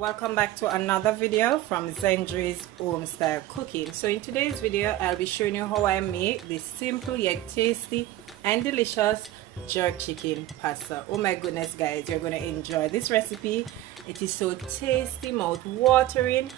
Welcome back to another video from Zendri's Home Style Cooking. So in today's video I'll be showing you how I make this simple yet tasty and delicious jerk chicken pasta. Oh my goodness guys, you're gonna enjoy this recipe. It is so tasty, mouth watering,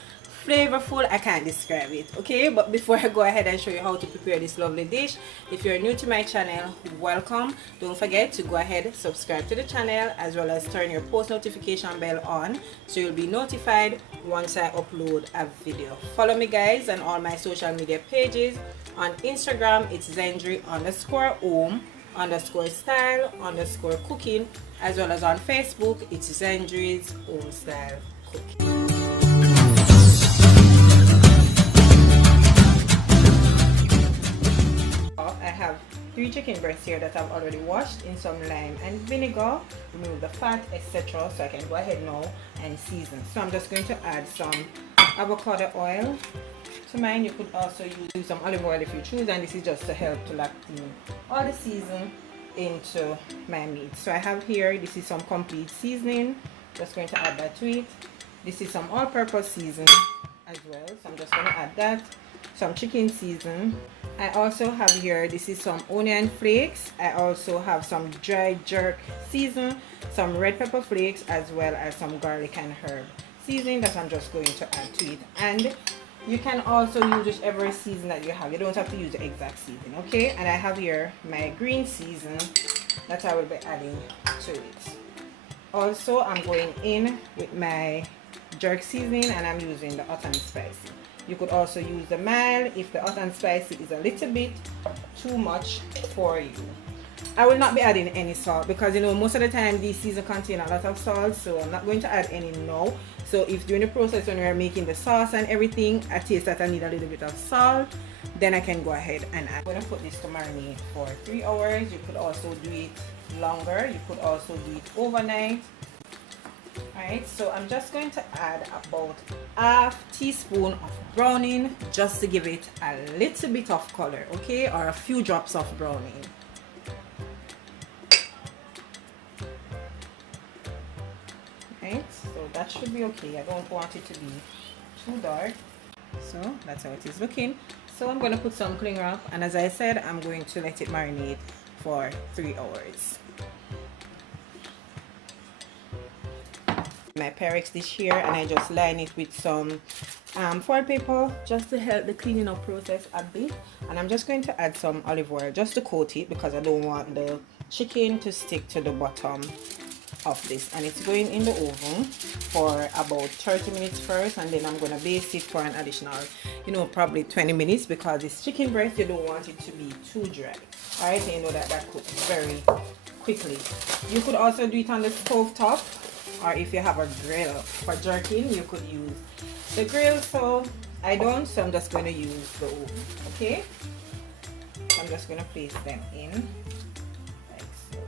flavorful, I can't describe it. Okay, but before I go ahead and show you how to prepare this lovely dish, if you're new to my channel, welcome. Don't forget to go ahead, subscribe to the channel, as well as turn your post notification bell on so you'll be notified once I upload a video. Follow me guys on all my social media pages. On Instagram it's Zendri_home_style_cooking, as well as on Facebook it's Zendri's Home Style Cooking. I have 3 chicken breasts here that I've already washed in some lime and vinegar, remove the fat, etc. So I can go ahead now and season. So I'm just going to add some avocado oil to mine. You could also use some olive oil if you choose, and this is just to help to lock in all the season into my meat. So I have here, this is some complete seasoning, just going to add that to it. This is some all-purpose seasoning as well, so I'm just going to add that. Some chicken season. I also have here, this is some onion flakes. I also have some dry jerk season, some red pepper flakes, as well as some garlic and herb seasoning that I'm just going to add to it. And you can also use whichever season that you have. You don't have to use the exact season, okay? And I have here my green season that I will be adding to it. Also, I'm going in with my jerk seasoning, and I'm using the hot and spicy. You could also use the mild if the hot and spicy is a little bit too much for you. I will not be adding any salt because, you know, most of the time these seasons contain a lot of salt, so I'm not going to add any now. So if during the process when you're making the sauce and everything, I taste that I need a little bit of salt, then I can go ahead and add. I'm going to put this to marinate for 3 hours. You could also do it longer. You could also do it overnight. Alright, so I'm just going to add about ½ teaspoon of browning just to give it a little bit of color, okay, or a few drops of browning. Right, so that should be okay. I don't want it to be too dark. So that's how it is looking. So I'm going to put some cling wrap, and as I said, I'm going to let it marinate for 3 hours. My Pyrex dish here, and I just line it with some foil paper just to help the cleaning up process a bit. And I'm just going to add some olive oil just to coat it because I don't want the chicken to stick to the bottom of this. And it's going in the oven for about 30 minutes first, and then I'm going to baste it for an additional, you know, probably 20 minutes because it's chicken breast. You don't want it to be too dry. Alright, so you know that cooks very quickly. You could also do it on the stove top, or if you have a grill for jerking, you could use the grill. So I don't, so I'm just going to use the oven. Okay, so I'm just going to place them in like so.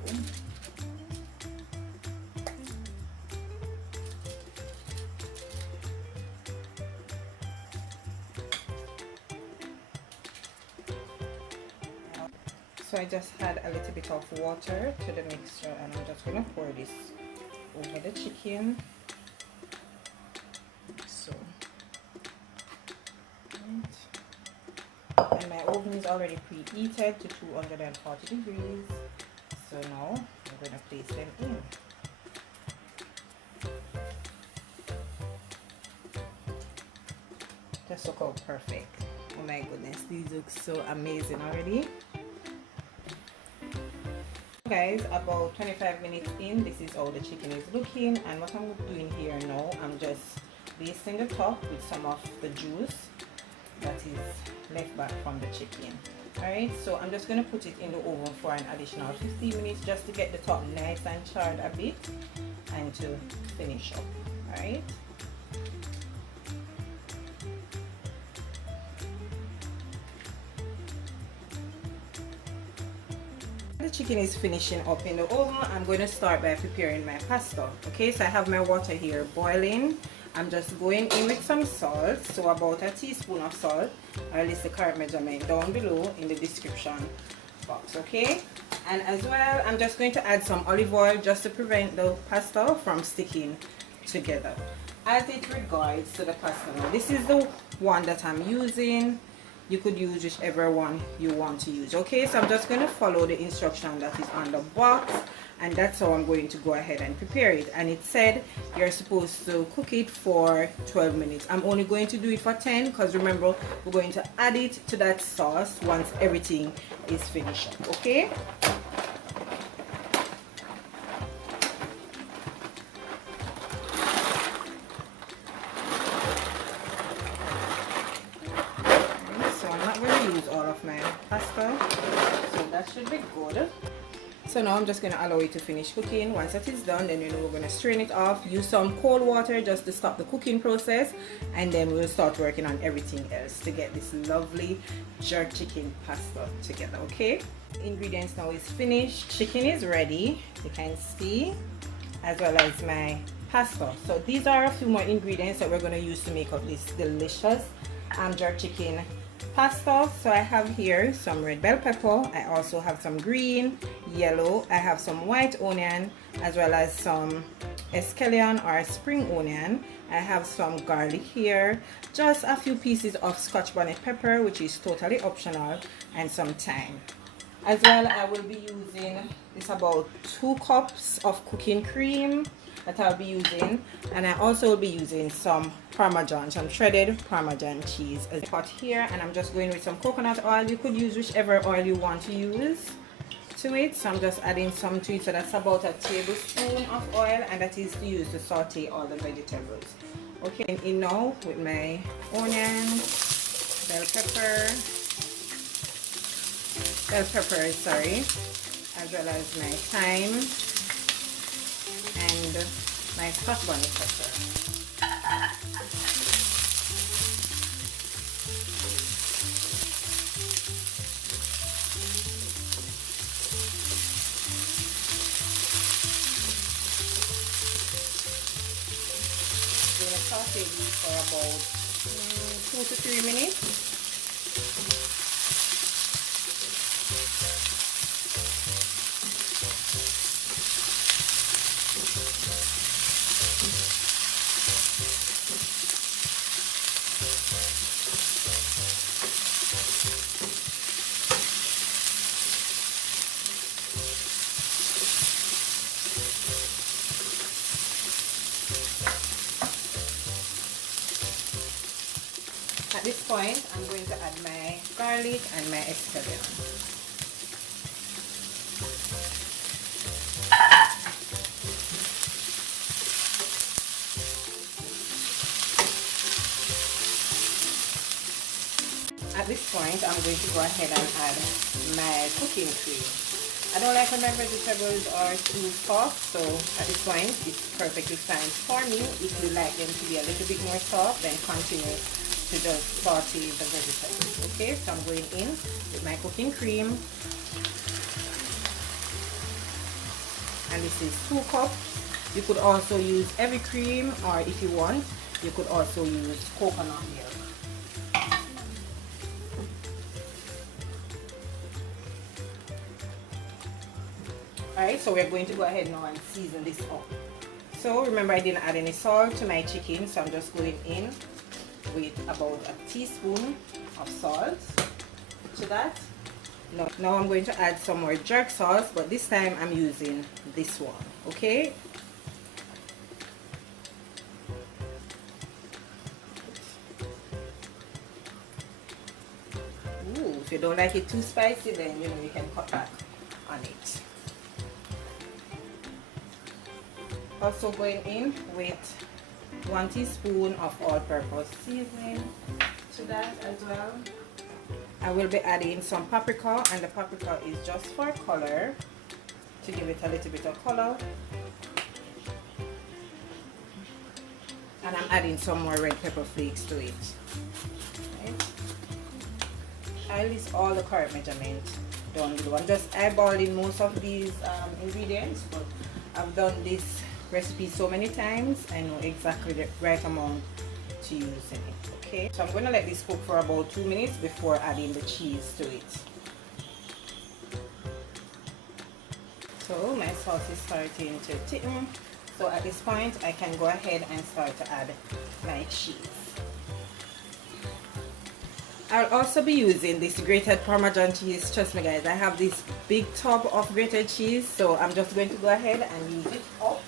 So I just add a little bit of water to the mixture, and I'm just going to pour this over the chicken. So, and my oven is already preheated to 240 degrees. So now I'm going to place them in. Just look how perfect. Oh my goodness, these look so amazing already. Guys, about 25 minutes in, this is how the chicken is looking, and what I'm doing here now, I'm just basting the top with some of the juice that is left back from the chicken. Alright, so I'm just going to put it in the oven for an additional 15 minutes just to get the top nice and charred a bit and to finish up. Alright. The chicken is finishing up in the oven. I'm going to start by preparing my pasta. Okay, so I have my water here boiling. I'm just going in with some salt, so about a teaspoon of salt. I'll list the correct measurement down below in the description box. Okay, And as well, I'm just going to add some olive oil just to prevent the pasta from sticking together. as it regards to the pasta. Now, this is the one that I'm using. You could use whichever one you want to use. Okay, so I'm just going to follow the instruction that is on the box, and that's how I'm going to go ahead and prepare it. And it said you're supposed to cook it for 12 minutes. I'm only going to do it for 10 because remember, we're going to add it to that sauce once everything is finished. Okay. My pasta, so that should be good. So now I'm just going to allow it to finish cooking. Once it is done, then we're going to strain it off, use some cold water just to stop the cooking process, and then we'll start working on everything else to get this lovely jerk chicken pasta together. Okay, ingredients now is finished, chicken is ready, you can see, as well as my pasta. So these are a few more ingredients that we're going to use to make up this delicious jerk chicken pasta. So I have here some red bell pepper, I also have some green, yellow, I have some white onion, as well as some escallion or spring onion. I have some garlic here, just a few pieces of scotch bonnet pepper, which is totally optional, and some thyme. As well, I will be using this about 2 cups of cooking cream that I'll be using, and I also will be using some parmesan, some shredded parmesan cheese as a pot here, and I'm just going with some coconut oil. You could use whichever oil you want to use to it, so I'm just adding some to it. So that's about a tablespoon of oil, and that is to use to saute all the vegetables. Okay, and in now with my onion, bell pepper, sorry, as well as my thyme and my scotch bonnet pepper. I'm going to saute these for about 2 to 3 minutes. At this point, I'm going to add my garlic and my escallion. At this point, I'm going to go ahead and add my cooking cream. I don't like when my vegetables are too soft, so at this point, it's perfectly fine for me. If you like them to be a little bit more soft, then continue to just saute the vegetables. Okay, so I'm going in with my cooking cream, and this is 2 cups. You could also use heavy cream, or if you want, you could also use coconut milk. Alright, so we're going to go ahead now and season this up. So remember, I didn't add any salt to my chicken, so I'm just going in with about a teaspoon of salt to that. Now I'm going to add some more jerk sauce, but this time I'm using this one. Okay, if you don't like it too spicy, then you can cut back on it. Also going in with 1 teaspoon of all-purpose seasoning to that as well. I will be adding some paprika, and the paprika is just for color, to give it a little bit of color. And I'm adding some more red pepper flakes to it. Right. I list all the correct measurements down below. I'm just eyeballing most of these ingredients, but I've done this recipe so many times, I know exactly the right amount to use in it. Okay, so I'm going to let this cook for about 2 minutes before adding the cheese to it. So my sauce is starting to thicken, So at this point I can go ahead and start to add my cheese. I'll also be using this grated Parmesan cheese. Trust me guys, I have this big tub of grated cheese, so I'm just going to go ahead and use it up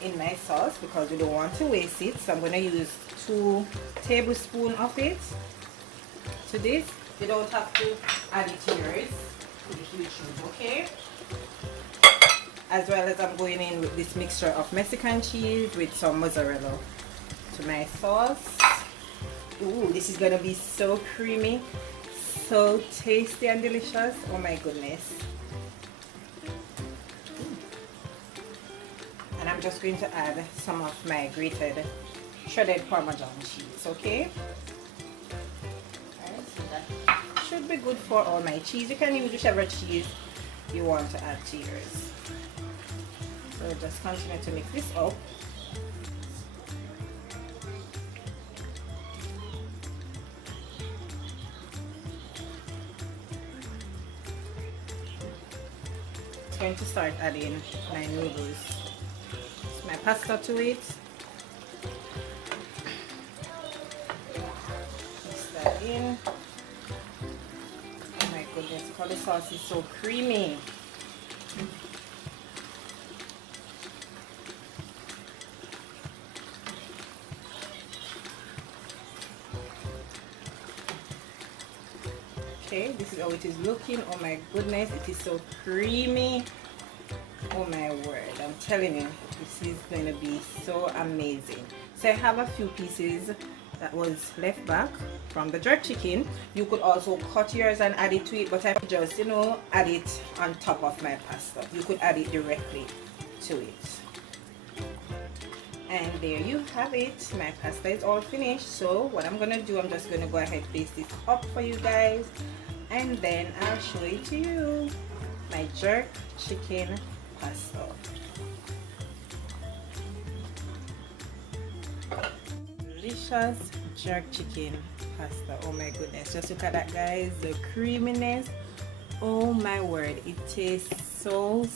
in my sauce because we don't want to waste it. So I'm going to use 2 tablespoons of it to this. You don't have to add it to yours if you choose, okay? As well as I'm going in with this mixture of Mexican cheese with some mozzarella to my sauce. Ooh, this is gonna be so creamy, so tasty and delicious. Oh my goodness. And I'm just going to add some of my grated shredded Parmesan cheese, okay? Alright, so that should be good for all my cheese. You can use whichever cheese you want to add to yours. So just continue to mix this up. Going to start adding my noodles, my pasta to it. Mix that in. Oh my goodness, look how the sauce is so creamy. Okay, this is how it is looking. Oh my goodness, it is so creamy. Oh my word, I'm telling you, this is going to be so amazing. So I have a few pieces that was left back from the jerk chicken. You could also cut yours and add it to it, but I just, you know, add it on top of my pasta. You could add it directly to it. And there you have it. My pasta is all finished. So what I'm gonna do, I'm just gonna go ahead and paste it up for you guys, and then I'll show it to you. My jerk chicken pasta. Delicious jerk chicken pasta. Oh my goodness, just look at that guys, the creaminess. Oh my word, it tastes so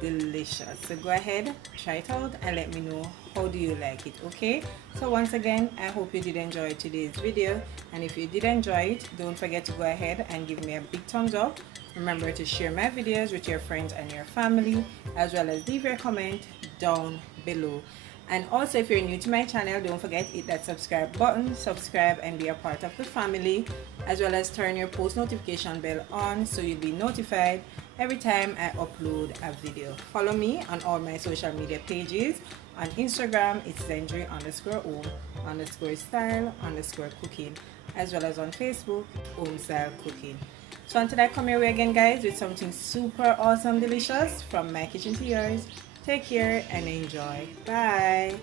delicious. So go ahead, try it out and let me know how do you like it, okay? So once again, I hope you did enjoy today's video, and if you did enjoy it, don't forget to go ahead and give me a big thumbs up. Remember to share my videos with your friends and your family, as well as leave your comment down below. And also, if you're new to my channel, don't forget to hit that subscribe button, subscribe and be a part of the family, as well as turn your post notification bell on so you'll be notified every time I upload a video. Follow me on all my social media pages. On Instagram, it's Zenjuri_home_style_cooking, as well as on Facebook, Home Style Cooking. So until I come your way again guys with something super awesome delicious from my kitchen to yours, take care and enjoy. Bye.